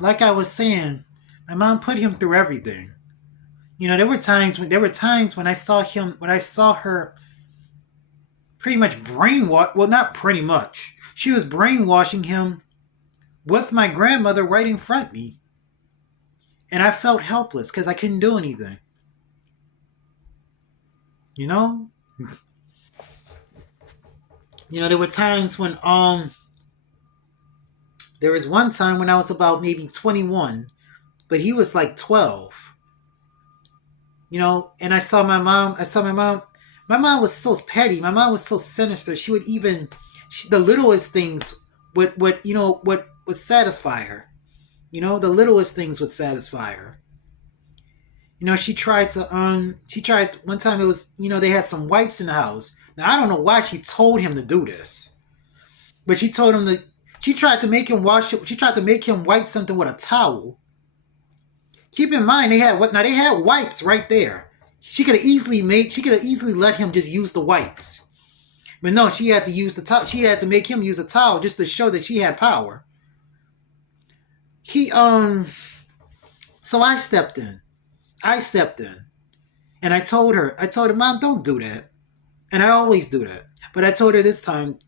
Like I was saying, my mom put him through everything. There were times when I saw her pretty much brainwash. Well, not pretty much. She was brainwashing him with my grandmother right in front of me, and I felt helpless because I couldn't do anything. You know, there were times when there was one time when I was about maybe 21, but he was like 12. And I saw my mom. My mom was so petty. My mom was so sinister. She would even the littlest things would satisfy her. The littlest things would satisfy her. She tried one time. It was, they had some wipes in the house. Now I don't know why she told him to do this, but she tried to make him wash it. She tried to make him wipe something with a towel. Keep in mind, they had wipes right there. She could have easily let him just use the wipes. But no, she had to use the towel. She had to make him use a towel just to show that she had power. He so I stepped in. I stepped in. And I told her, Mom, don't do that. And I always do that. But I told her this time,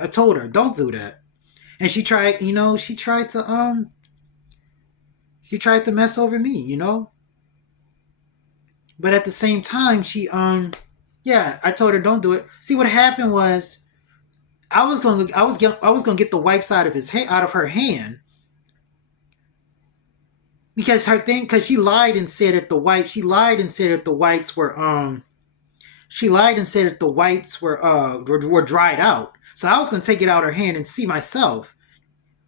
I told her, don't do that. And she tried to mess over me. But at the same time, yeah, I told her don't do it. See, what happened was I was gonna get the wipes out of her hand, because she lied and said that the wipes were dried out. So I was gonna take it out of her hand and see myself.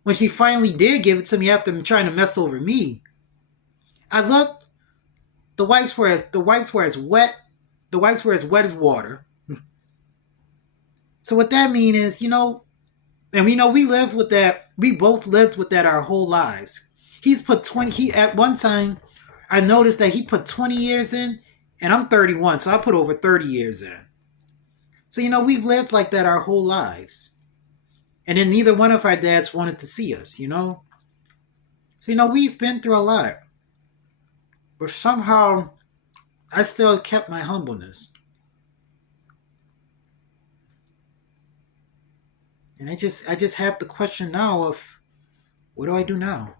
When she finally did give it to me after trying to mess over me, I looked. The wipes were as wet. The wipes were as wet as water. So what that means is, and we lived with that. We both lived with that our whole lives. He's put 20. He At one time, I noticed that he put 20 years in, and I'm 31, so I put over 30 years in. So we've lived like that our whole lives, and then neither one of our dads wanted to see us. So we've been through a lot, but somehow I still kept my humbleness, and I just have the question now of what do I do now?